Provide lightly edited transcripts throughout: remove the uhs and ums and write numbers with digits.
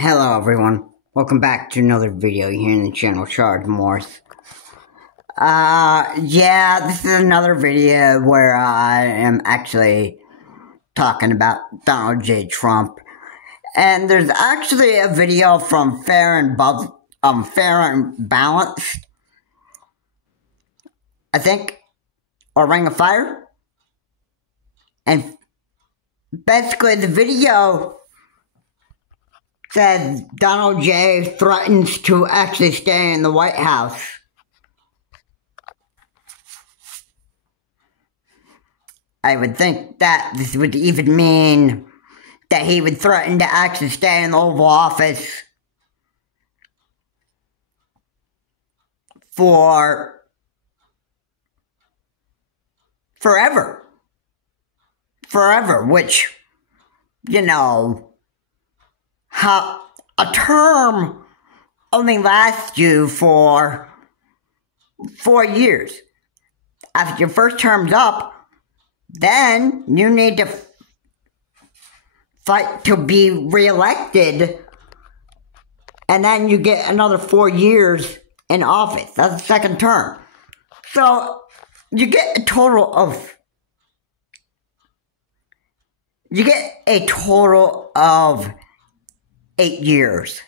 Hello everyone, welcome back to another video here in the channel, Charles Morse. This is another video where I am actually talking about Donald J. Trump. And there's actually a video from Fair and Balanced, I think, or Ring of Fire. And basically the video says Donald J. threatens to actually stay in the White House. I would think that this would even mean that he would threaten to actually stay in the Oval Office for forever. Forever, which, you know, how a term only lasts you for 4 years. After your first term's up, then you need to fight to be reelected, and then you get another 4 years in office. That's the second term. So you get a total of 8 years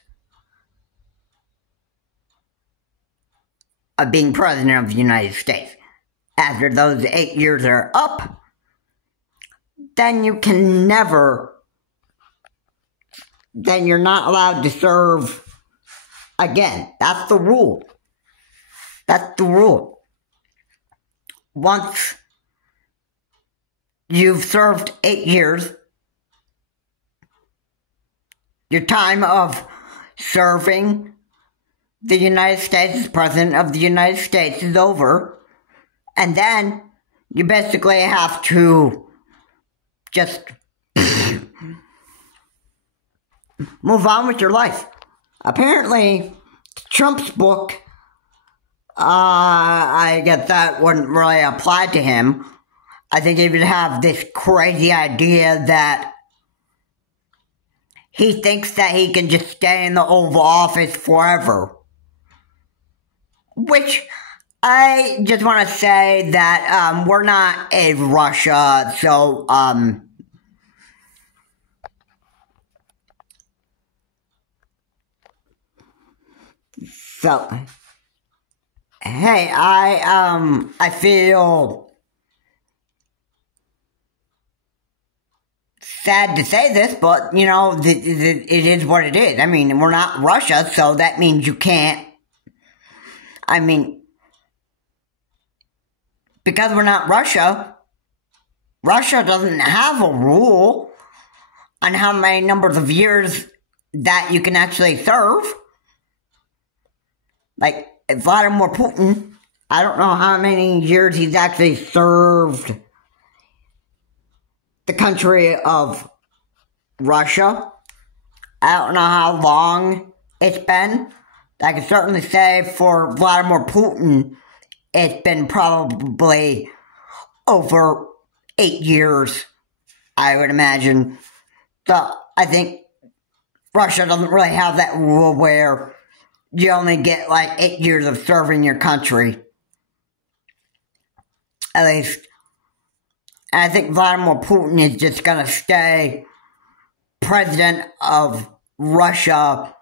of being president of the United States. After those 8 years are up, then you can never, then you're not allowed to serve again. That's the rule. That's the rule. Once you've served 8 years, your time of serving the United States as President of the United States is over, and then you basically have to just move on with your life. Apparently, Trump's book, I guess that wouldn't really apply to him. I think he would have this crazy idea that he thinks that he can just stay in the Oval Office forever. Which, I just want to say that we're not in Russia, so hey, I feel sad to say this, but, you know, it is what it is. I mean, we're not Russia, so that means you can't, I mean, because we're not Russia, Russia doesn't have a rule on how many numbers of years that you can actually serve. Like, Vladimir Putin, I don't know how many years he's actually served the country of Russia. I don't know how long it's been. I can certainly say for Vladimir Putin, it's been probably over 8 years, I would imagine. So I think Russia doesn't really have that rule where you only get like 8 years of serving your country. At least. And I think Vladimir Putin is just going to stay president of Russia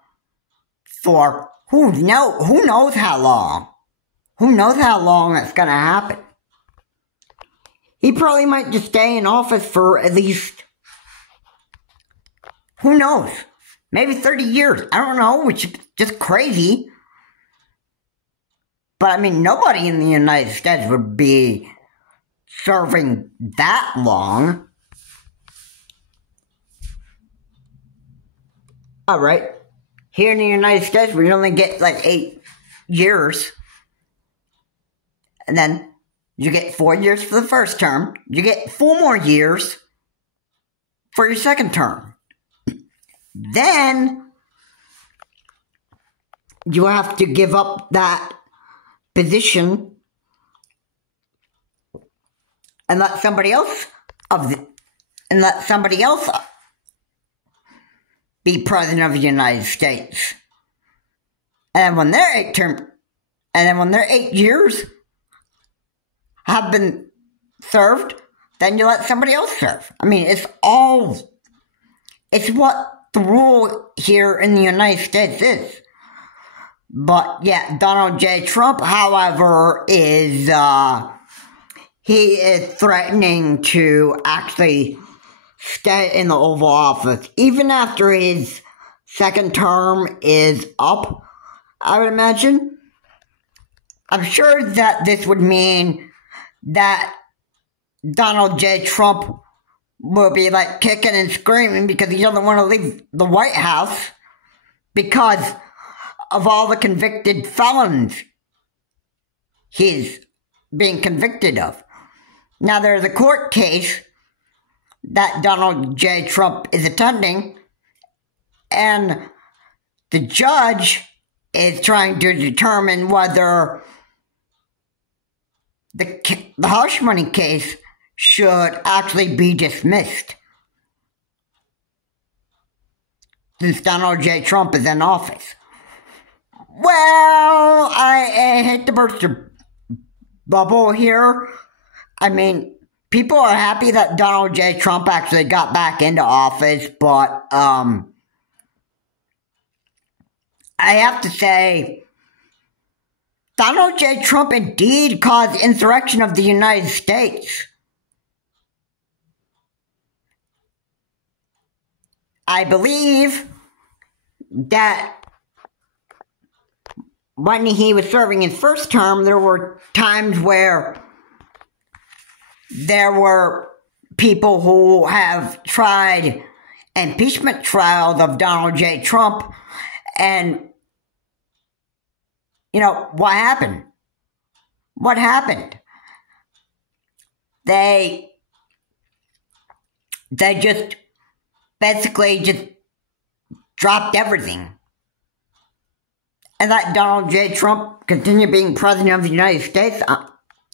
for who knows how long. Who knows how long that's going to happen. He probably might just stay in office for at least, who knows, maybe 30 years. I don't know, which is just crazy. But I mean, nobody in the United States would be serving that long. Alright, here in the United States, we only get like 8 years. And then you get 4 years for the first term. You get 4 more years for your second term. Then you have to give up that position and let somebody else be president of the United States. And when their 8 years have been served, then you let somebody else serve. I mean, it's what the rule here in the United States is. But yeah, Donald J. Trump, however, is threatening to actually stay in the Oval Office even after his second term is up, I would imagine. I'm sure that this would mean that Donald J. Trump will be like kicking and screaming because he doesn't want to leave the White House because of all the convicted felons he's being convicted of. Now, there's a court case that Donald J. Trump is attending, and the judge is trying to determine whether the hush money case should actually be dismissed since Donald J. Trump is in office. Well, I hate to burst your bubble here. I mean, people are happy that Donald J. Trump actually got back into office, but I have to say, Donald J. Trump indeed caused insurrection of the United States. I believe that when he was serving his first term, there were times where there were people who have tried impeachment trials of Donald J. Trump, and you know, what happened? What happened? They just basically just dropped everything and let Donald J. Trump continue being president of the United States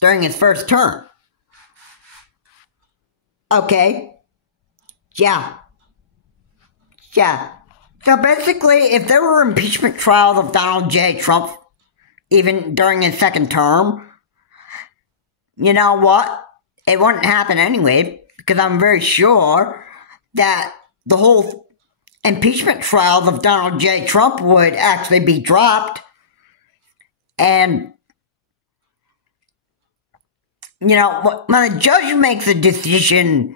during his first term. Okay. Yeah. So basically, if there were impeachment trials of Donald J. Trump, even during his second term, you know what? It wouldn't happen anyway, because I'm very sure that the whole impeachment trials of Donald J. Trump would actually be dropped. And, you know, when the judge makes a decision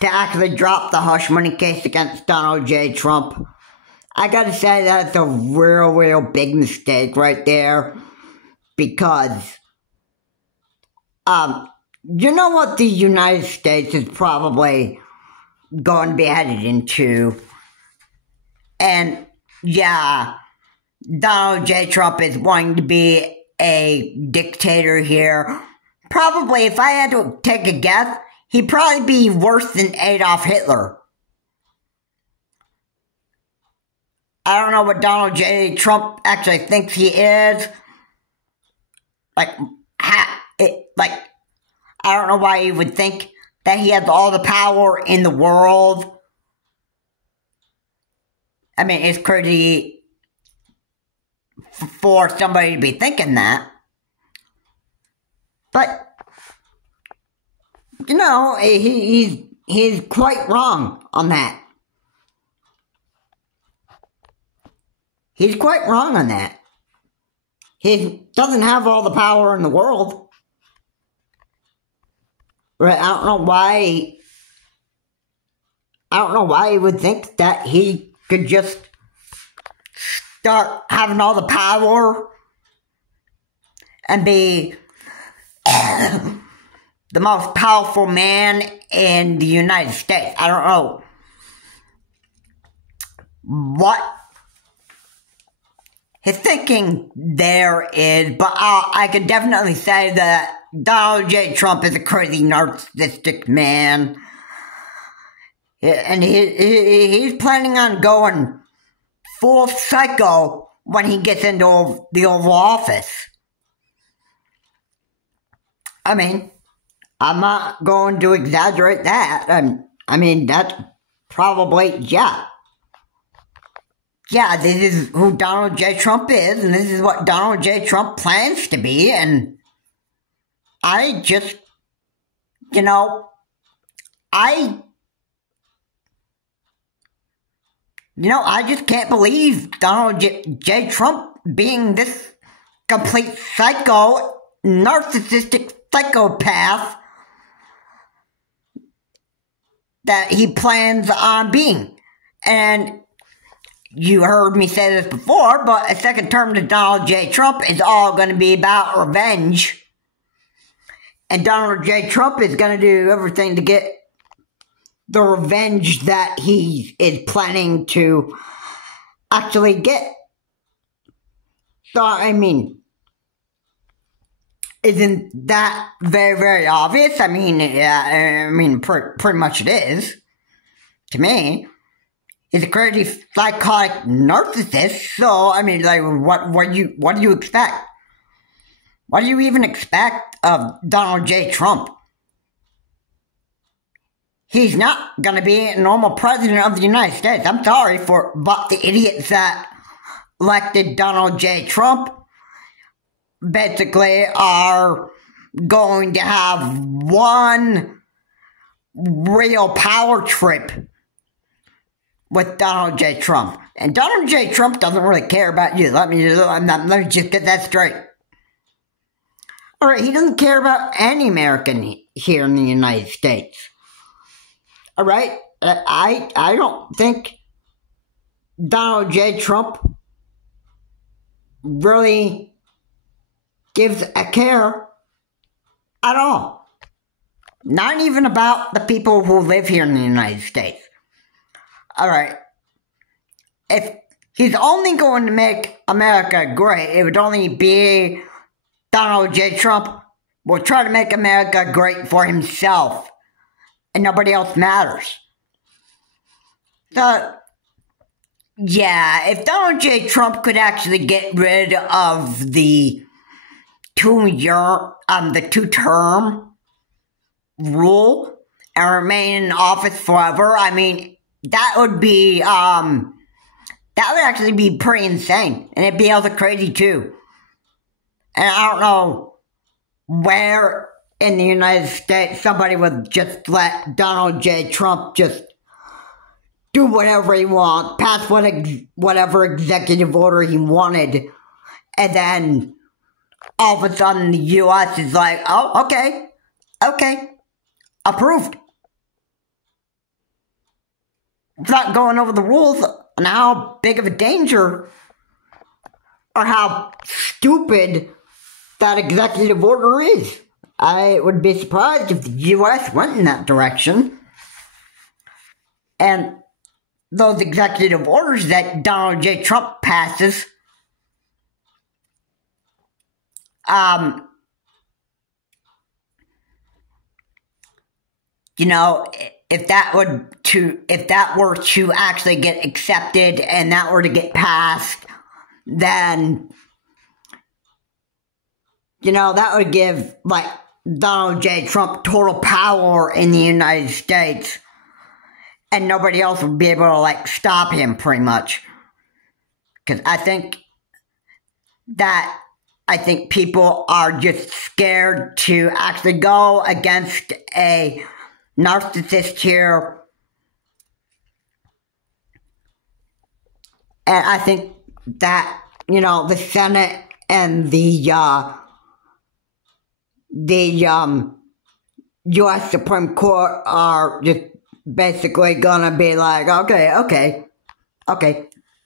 to actually drop the hush money case against Donald J. Trump, I gotta say that's a real big mistake right there. Because, you know what the United States is probably going to be headed into? And, yeah, Donald J. Trump is wanting to be a dictator here. Probably, if I had to take a guess, he'd probably be worse than Adolf Hitler. I don't know what Donald J. Trump actually thinks he is. I don't know why he would think that he has all the power in the world. I mean, it's crazy for somebody to be thinking that. But, you know, he's quite wrong on that. He's quite wrong on that. He doesn't have all the power in the world. Right? I don't know why he would think that he could just start having all the power and be the most powerful man in the United States. I don't know what his thinking there is, but I can definitely say that Donald J. Trump is a crazy narcissistic man. And he's planning on going full psycho when he gets into the Oval Office. I mean, I'm not going to exaggerate that. I mean, that's probably, yeah. yeah, this is who Donald J. Trump is, and this is what Donald J. Trump plans to be, and I just, you know, I just can't believe Donald J. Trump being this complete psycho, narcissistic psychopath that he plans on being. And you heard me say this before, but a second term to Donald J. Trump is all going to be about revenge. And Donald J. Trump is going to do everything to get the revenge that he is planning to actually get. So, I mean, isn't that very, very obvious? I mean, pretty much it is. To me, he's a crazy, psychotic narcissist. So, I mean, like, what do you expect? What do you even expect of Donald J. Trump? He's not going to be a normal president of the United States. I'm sorry but the idiots that elected Donald J. Trump basically are going to have one real power trip with Donald J. Trump. And Donald J. Trump doesn't really care about you. Let me just get that straight. Alright, he doesn't care about any American here in the United States. Alright? I don't think Donald J. Trump really gives a care at all. Not even about the people who live here in the United States. Alright. If he's only going to make America great, it would only be Donald J. Trump will try to make America great for himself. And nobody else matters. So, yeah, if Donald J. Trump could actually get rid of the two-term rule and remain in office forever, I mean, that would actually be pretty insane. And it'd be also crazy too. And I don't know where in the United States somebody would just let Donald J. Trump just do whatever he wants, pass whatever executive order he wanted, and then all of a sudden the U.S. is like, oh, okay, approved. It's not going over the rules on how big of a danger or how stupid that executive order is. I would be surprised if the U.S. went in that direction. And those executive orders that Donald J. Trump passes, if that were to actually get accepted and that were to get passed, then, that would give, Donald J. Trump total power in the United States. And nobody else would be able to, stop him, pretty much. Because I think people are just scared to actually go against a narcissist here. And I think that, the Senate and the U.S. Supreme Court are just basically gonna be like, okay,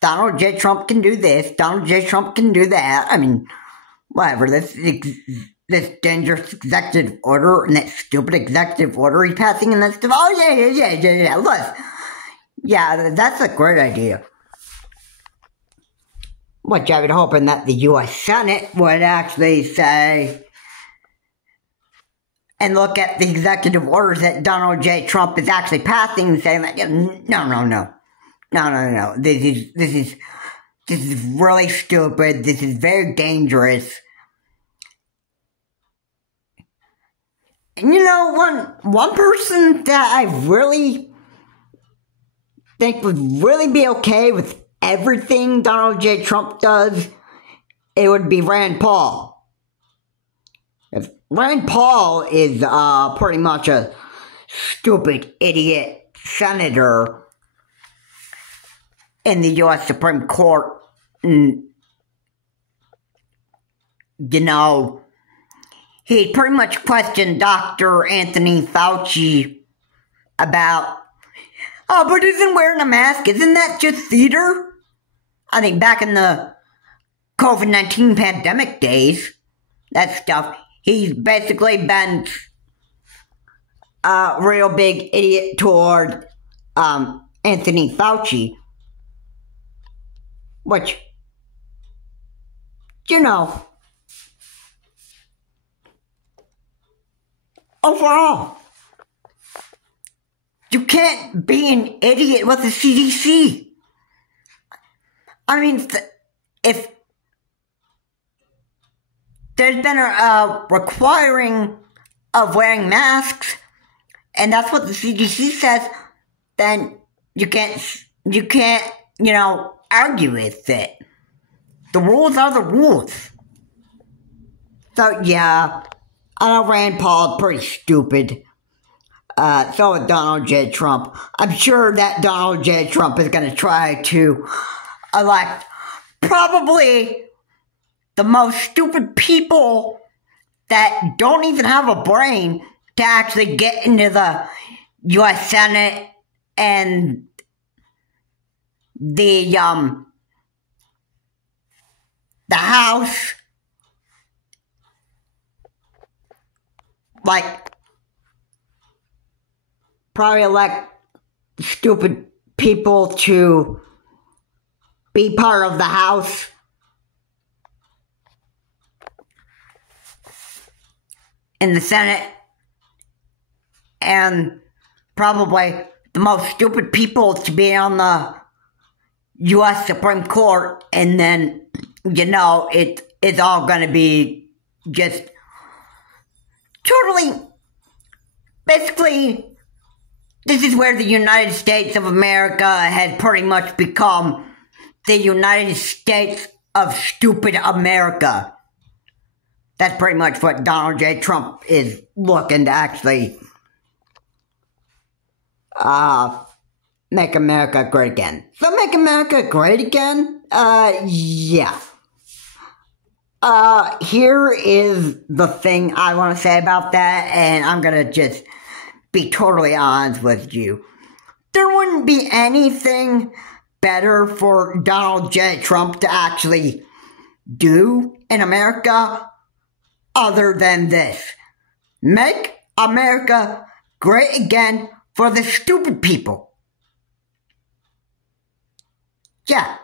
Donald J. Trump can do this, Donald J. Trump can do that. I mean, whatever, this dangerous executive order and that stupid executive order he's passing and that stuff. Oh, yeah, look. Yeah, that's a great idea. Which I would hoping that the U.S. Senate would actually say and look at the executive orders that Donald J. Trump is actually passing and saying like, no. This is really stupid. This is very dangerous. And one person that I really think would really be okay with everything Donald J. Trump does, it would be Rand Paul. If Rand Paul is pretty much a stupid idiot senator in the U.S. Supreme Court, and, you know, he pretty much questioned Dr. Anthony Fauci about, oh, but isn't wearing a mask, isn't that just theater? I think back in the COVID-19 pandemic days, that stuff, he's basically been a real big idiot toward Anthony Fauci, which, you know, overall, you can't be an idiot with the CDC. I mean, if there's been a requiring of wearing masks, and that's what the CDC says, then you can't, you know, argue with it. The rules are the rules. So, yeah, I know Rand Paul is pretty stupid. So is Donald J. Trump. I'm sure that Donald J. Trump is going to try to elect probably the most stupid people that don't even have a brain to actually get into the U.S. Senate and the House. Like, probably elect stupid people to be part of the House. In the Senate. And probably the most stupid people to be on the U.S. Supreme Court. And then, you know, it's all going to be just totally, basically, this is where the United States of America has pretty much become the United States of stupid America. That's pretty much what Donald J. Trump is looking to actually make America great again. So make America great again? Yeah. Here is the thing I want to say about that, and I'm gonna just be totally honest with you. There wouldn't be anything better for Donald J. Trump to actually do in America other than this. Make America great again for the stupid people. Yeah.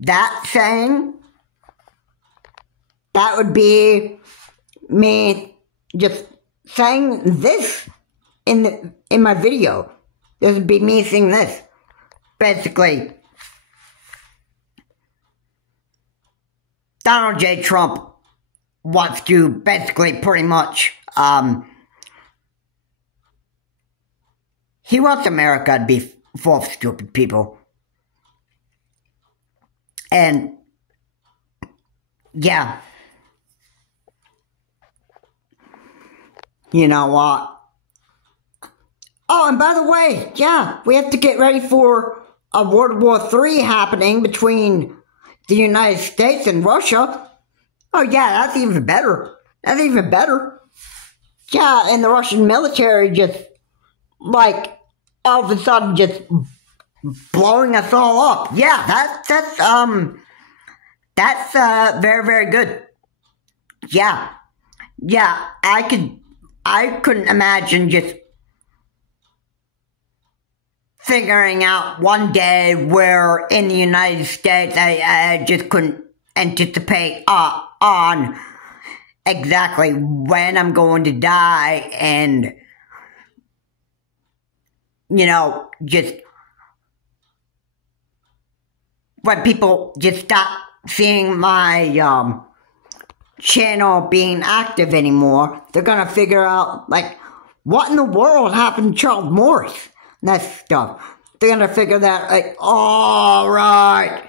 That saying, that would be me just saying this in my video. This would be me saying this. Basically, Donald J. Trump wants to basically pretty much, he wants America to be full of stupid people. And, yeah. You know what? Oh, and by the way, yeah, we have to get ready for a World War III happening between the United States and Russia. Oh yeah, that's even better. That's even better. Yeah, and the Russian military just, like, all of a sudden just blowing us all up. Yeah, that's very, very good. Yeah. Yeah, I couldn't imagine just figuring out one day where in the United States I just couldn't anticipate on exactly when I'm going to die, and, you know, just when people just stop seeing my channel being active anymore, they're gonna figure out, like, what in the world happened to Charles Morris? And that stuff. they're gonna figure that, like, all right,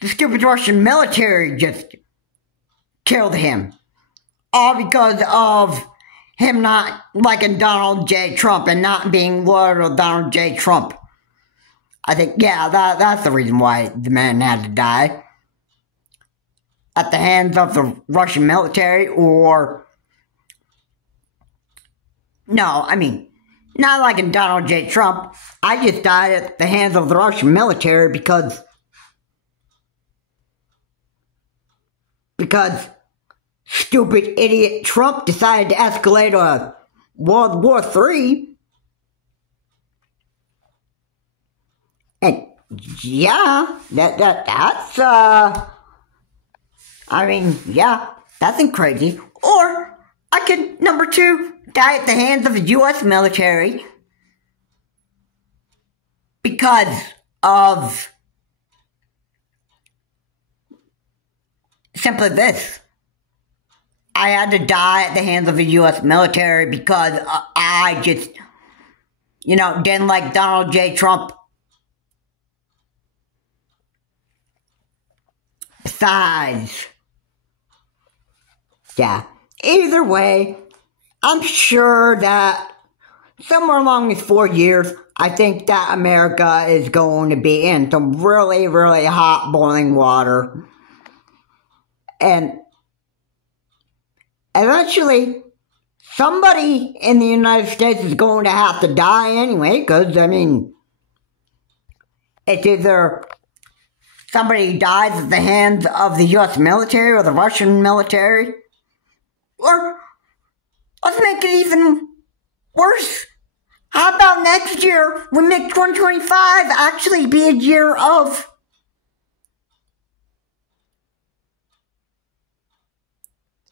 the stupid Russian military just killed him. All because of him not liking Donald J. Trump and not being loyal to Donald J. Trump. I think, yeah, that's the reason why the man had to die. At the hands of the Russian military, or... No, I mean, not liking Donald J. Trump. I just died at the hands of the Russian military because stupid idiot Trump decided to escalate a World War III. And yeah, that's I mean, yeah, that's crazy. Or I could, number two, die at the hands of the U.S. military because of simply this. I had to die at the hands of the U.S. military because I just, didn't like Donald J. Trump. Besides, yeah, either way, I'm sure that somewhere along these 4 years, I think that America is going to be in some really, really hot boiling water. And eventually, somebody in the United States is going to have to die anyway, because, I mean, it's either somebody dies at the hands of the U.S. military or the Russian military, or let's make it even worse. How about next year, we make 2025 actually be a year of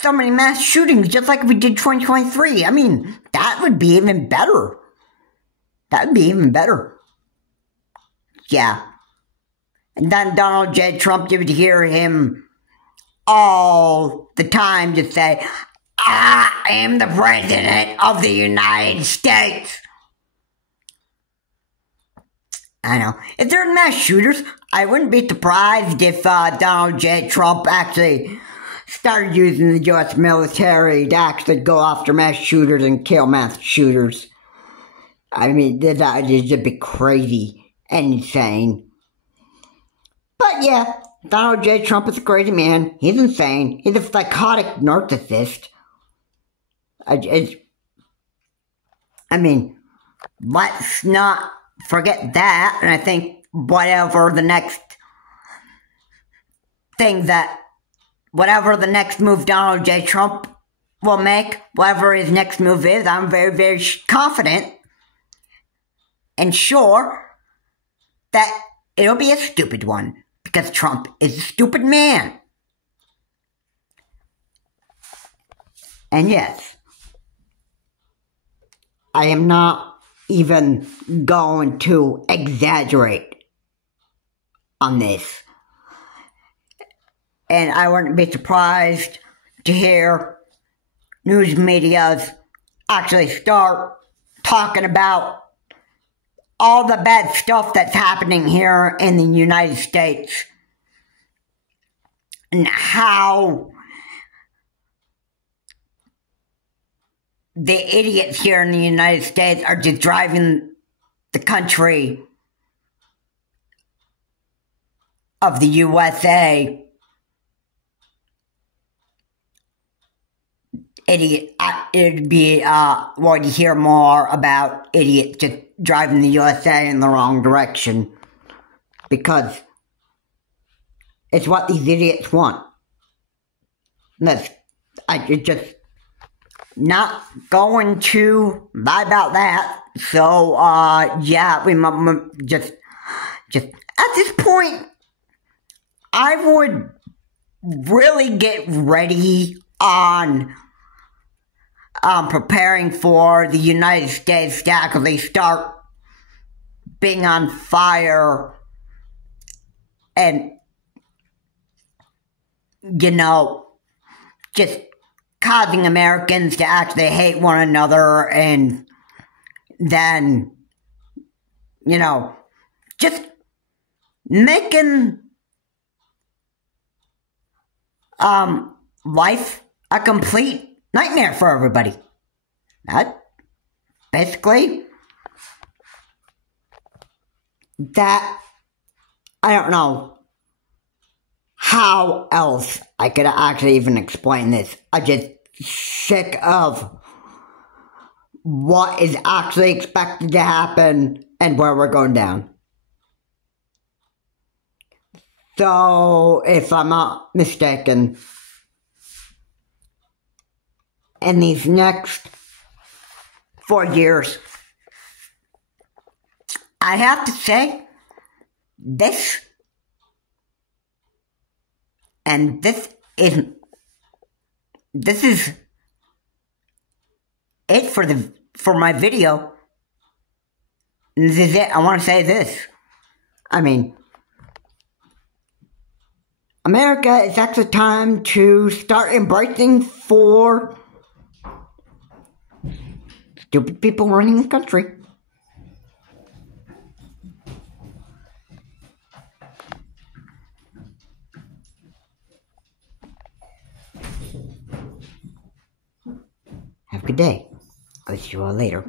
so many mass shootings, just like we did 2023. I mean, that would be even better. That would be even better. Yeah. And then Donald J. Trump, you would hear him all the time just say, I am the President of the United States. I know. If there are mass shooters, I wouldn't be surprised if Donald J. Trump actually started using the U.S. military to actually go after mass shooters and kill mass shooters. I mean, that would just be crazy and insane. But yeah, Donald J. Trump is a crazy man. He's insane. He's a psychotic narcissist. I mean, let's not forget that. And I think whatever the next move Donald J. Trump will make, whatever his next move is, I'm very, very confident and sure that it'll be a stupid one. Because Trump is a stupid man. And yes, I am not even going to exaggerate on this. And I wouldn't be surprised to hear news medias actually start talking about all the bad stuff that's happening here in the United States. And how the idiots here in the United States are just driving the country of the USA. It'd be, well, you hear more about idiots just driving the USA in the wrong direction. Because it's what these idiots want. I'm just not going to lie about that. So, yeah, we just at this point, I would really get ready on preparing for the United States to actually start being on fire and, just causing Americans to actually hate one another and then, you know, just making life a complete nightmare for everybody. That basically, that, I don't know how else I could actually even explain this. I'm just sick of what is actually expected to happen and where we're going down. So, if I'm not mistaken, in these next 4 years, I have to say, this is it for my video. This is it. I want to say this. I mean, America, it's actually time to start embracing for stupid people running the country. Have a good day. I'll see you all later.